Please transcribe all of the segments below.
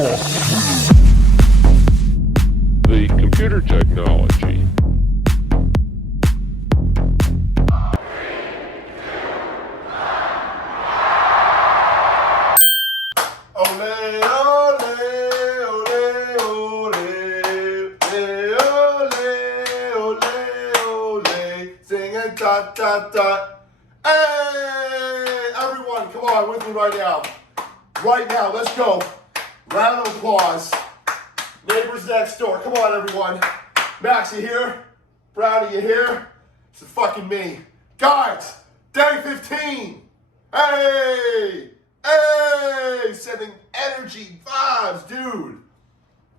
The computer technology. Ole, ole, ole, ole, ole, ole, ole, singing dot, dot, dot. Hey, everyone, come on with me right now. Right now, let's go. Round of applause. Neighbors next door. Come on, everyone. Max, you here? Brownie, you here? It's fucking me. Guys, day 15. Hey! Hey! Sending energy, vibes, dude.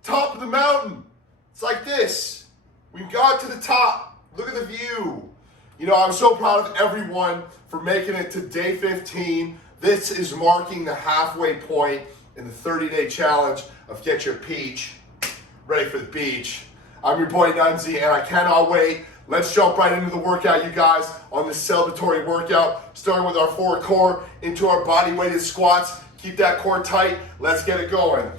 Top of the mountain. It's like this. We got to the top. Look at the view. You know, I'm so proud of everyone for making it to day 15. This is marking the halfway point in the 30-day challenge of Get Your Peach Ready for the Beach. I'm your boy Nunzi, and I cannot wait. Let's jump right into the workout, you guys, on this celebratory workout, starting with our forward core into our body-weighted squats. Keep that core tight. Let's get it going.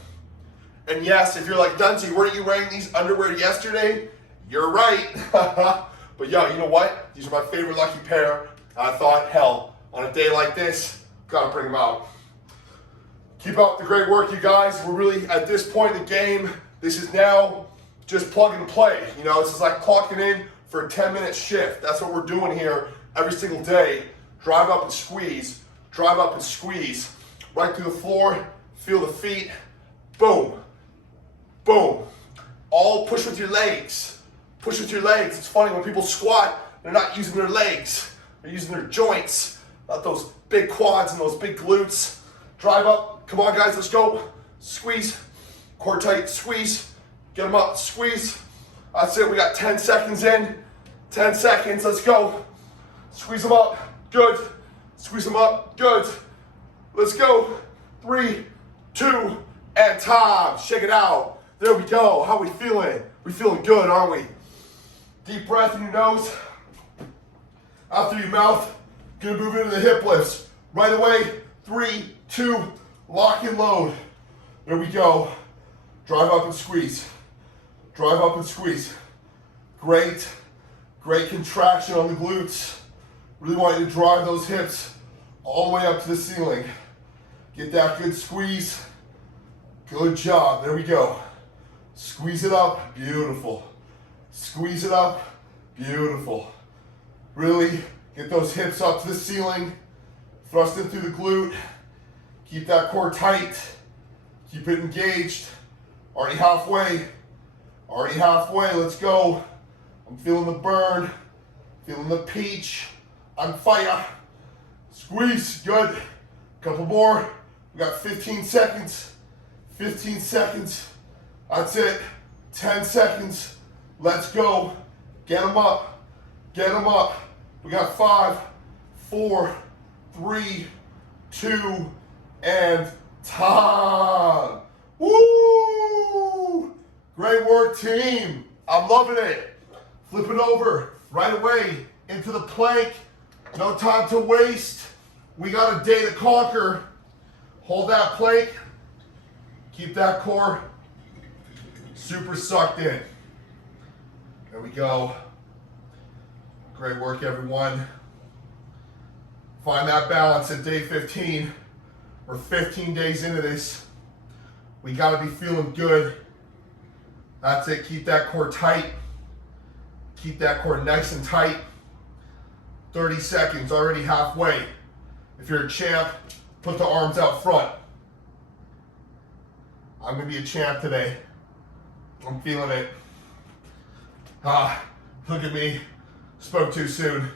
And yes, if you're like, Nunzi, weren't you wearing these underwear yesterday? You're right. But yo, you know what? These are my favorite lucky pair. I thought, hell, on a day like this, gotta bring them out. Keep up the great work, you guys. We're really at this point in the game. This is now just plug and play. You know, this is like clocking in for a 10-minute shift. That's what we're doing here every single day. Drive up and squeeze. Drive up and squeeze. Right through the floor. Feel the feet. Boom. Boom. All push with your legs. Push with your legs. It's funny when people squat, they're not using their legs. They're using their joints. Not those big quads and those big glutes. Drive up. Come on, guys, let's go. Squeeze. Core tight, squeeze. Get them up, squeeze. That's it, we got 10 seconds in. 10 seconds, let's go. Squeeze them up, good. Squeeze them up, good. Let's go. 3, 2, and time. Shake it out. There we go. How we feeling? We feeling good, aren't we? Deep breath in your nose. Out through your mouth. Gonna move into the hip lifts. Right away, 3, 2, lock and load. There we go. Drive up and squeeze. Drive up and squeeze. Great, great contraction on the glutes. Really want you to drive those hips all the way up to the ceiling. Get that good squeeze. Good job, there we go. Squeeze it up, beautiful. Squeeze it up, beautiful. Really get those hips up to the ceiling. Thrust it through the glute. Keep that core tight. Keep it engaged. Already halfway. Already halfway. Let's go. I'm feeling the burn. Feeling the peach. On fire. Squeeze. Good. Couple more. We got 15 seconds. 15 seconds. That's it. 10 seconds. Let's go. Get them up. Get them up. We got 5, 4, 3, 2, and time. Woo! Great work, team. I'm loving it. Flip it over right away into the plank. No time to waste. We got a day to conquer. Hold that plank. Keep that core super sucked in. There we go. Great work, everyone. Find that balance at day 15. We're 15 days into this. We gotta be feeling good. That's it, keep that core tight. Keep that core nice and tight. 30 seconds, already halfway. If you're a champ, put the arms out front. I'm gonna be a champ today. I'm feeling it. Look at me. Spoke too soon.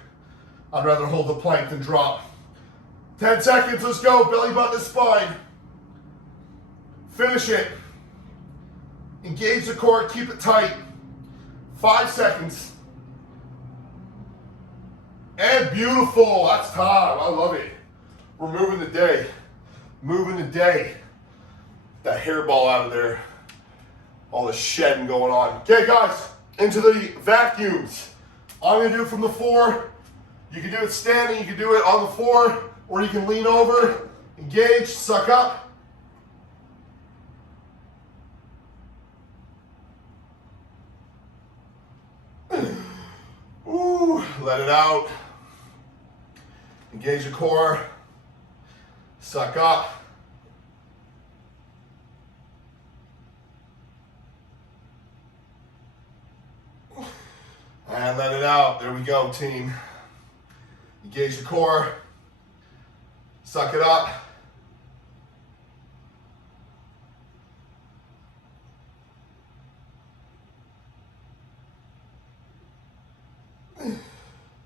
I'd rather hold the plank than drop. 10 seconds, let's go. Belly button to spine. Finish it. Engage the core, keep it tight. 5 seconds. And beautiful, that's time, I love it. We're moving the day. Moving the day. That hairball out of there. All the shedding going on. Okay guys, into the vacuums. I'm gonna do it from the floor. You can do it standing, you can do it on the floor, or you can lean over, engage, suck up. let it out. Engage the core. Suck up. And let it out. There we go, team. Engage the core. Suck it up.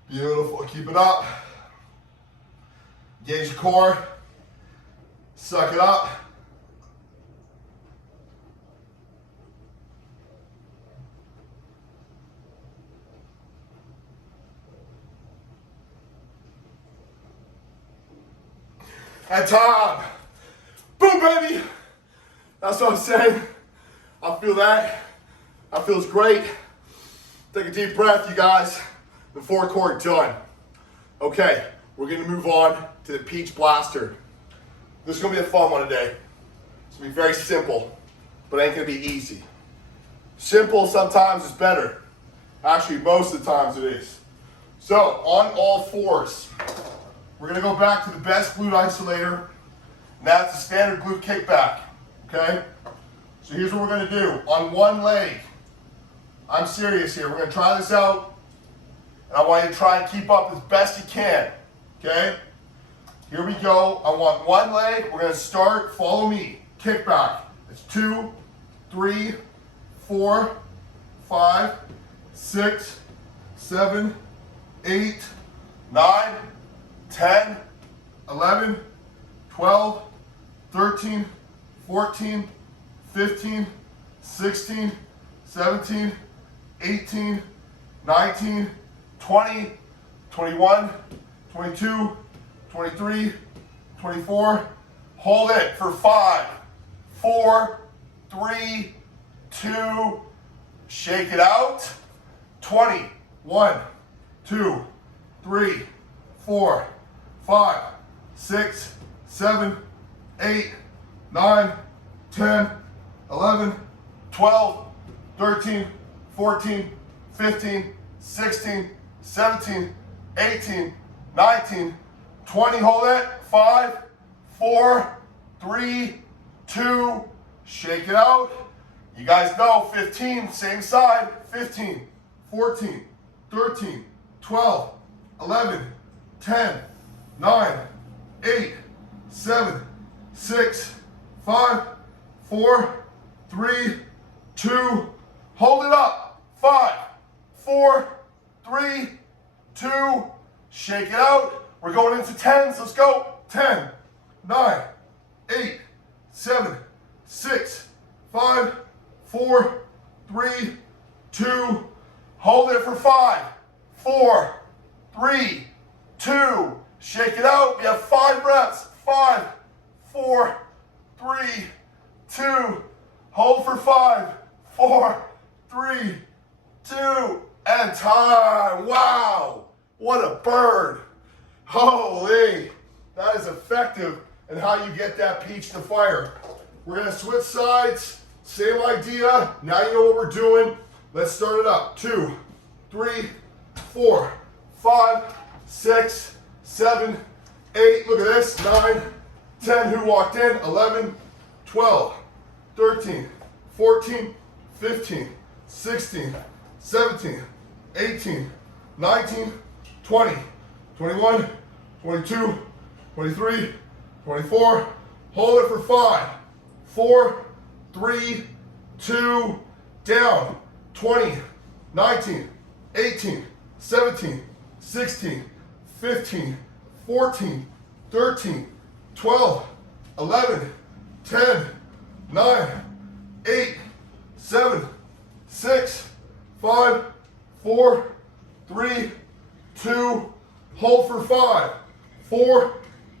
Beautiful. Keep it up. Engage the core. Suck it up. And time. Boom, baby. That's what I'm saying. I feel that. That feels great. Take a deep breath, you guys. The forecourt done. Okay, we're gonna move on to the Peach Blaster. This is gonna be a fun one today. It's gonna be very simple, but it ain't gonna be easy. Simple sometimes is better. Actually, most of the times it is. So, on all fours, we're gonna go back to the best glute isolator, and that's the standard glute kickback, okay? So here's what we're gonna do. On one leg, I'm serious here, we're gonna try this out, and I want you to try and keep up as best you can, okay? Here we go. I want one leg. We're gonna start, follow me, kickback. It's 2, 3, 4, 5, 6, 7, 8, 9, 10, 11, 12, 13, 14, 15, 16, 17, 18, 19, 20, 21, 22, 23, 24. Hold it for 5, 4, 3, 2. Shake it out. 20, 1, 2, 3, 4, 5, 6, 7, 8, 9, 10, 11, 12, 13, 14, 15, 16, 17, 18, 19, 20. Hold it. 5, 4, 3, 2. Shake it out. You guys know 15, same side. 15, 14, 13, 12, 11, 10, 9, 8, 7, 6, 5, 4, 3, 2. Hold it up. 5, 4, 3, 2. Shake it out. We're going into 10s. Let's go. 10, 9, 8, 7, 6, 5, 4, 3, 2. Hold it for 5, 4, 3, 2. Shake it out. We have 5 reps. 5, 4, 3, 2. Hold for 5, 4, 3, 2. And time. Wow. What a bird. Holy. That is effective in how you get that peach to fire. We're going to switch sides. Same idea. Now you know what we're doing. Let's start it up. 2, 3, 4, 5, 6, 7, 8. Look at this. 9, 10. Who walked in? 11, 12, 13, 14, 15, 16, 17, 18, 19, 20, 21, 22, 23, 24. Hold it for 5, 4, 3, 2, down. 20, 19, 18, 17, 16, 15, 14, 13, 12, 11, 10, 9, 8, 7, 6, 5, 4, 3, 2. Hold for 5, 4,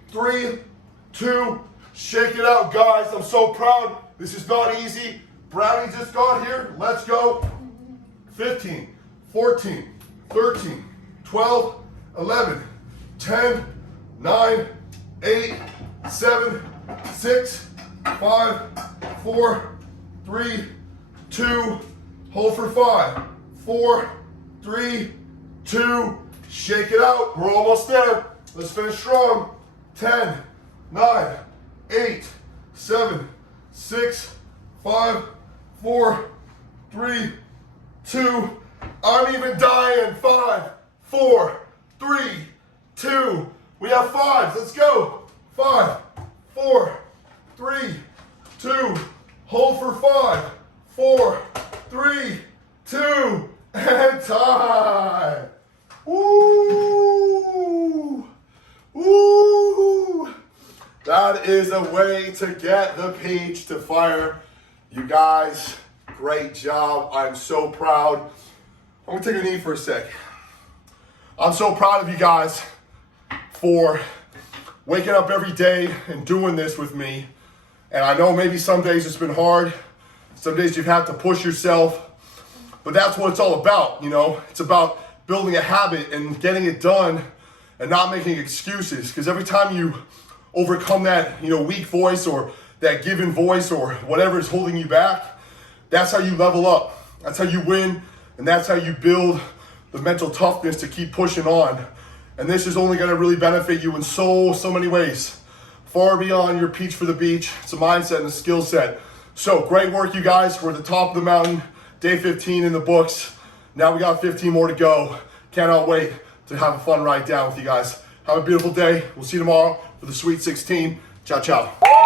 3, 2. Shake it out, guys. I'm so proud. This is not easy. Brownie just got here. Let's go. 15, 14, 13, 12, 11, 10, 9, 8, 7, 6, 5, 4, 3, 2. Hold for 5, 4, 3, 2. Shake it out. We're almost there. Let's finish strong. 10, 9, 8, 7, 6, 5, 4, 3, 2. I'm even dying. 5, 4, 3, 2. We have 5. Let's go. 5, 4, 3, 2. Hold for 5, 4, 3, 2, and time. Woo! Woo! That is a way to get the page to fire. You guys, great job. I'm so proud. I'm gonna take a knee for a sec. I'm so proud of you guys for waking up every day and doing this with me. And I know maybe some days it's been hard. Some days you've had to push yourself. But that's what it's all about, you know? It's about building a habit and getting it done and not making excuses. Because every time you overcome that, weak voice or that given voice or whatever is holding you back, that's how you level up. That's how you win. And that's how you build the mental toughness to keep pushing on. And this is only gonna really benefit you in so many ways. Far beyond your peach for the beach. It's a mindset and a skill set. So great work, you guys. We're at the top of the mountain. Day 15 in the books. Now we got 15 more to go. Cannot wait to have a fun ride down with you guys. Have a beautiful day. We'll see you tomorrow for the Sweet 16. Ciao, ciao.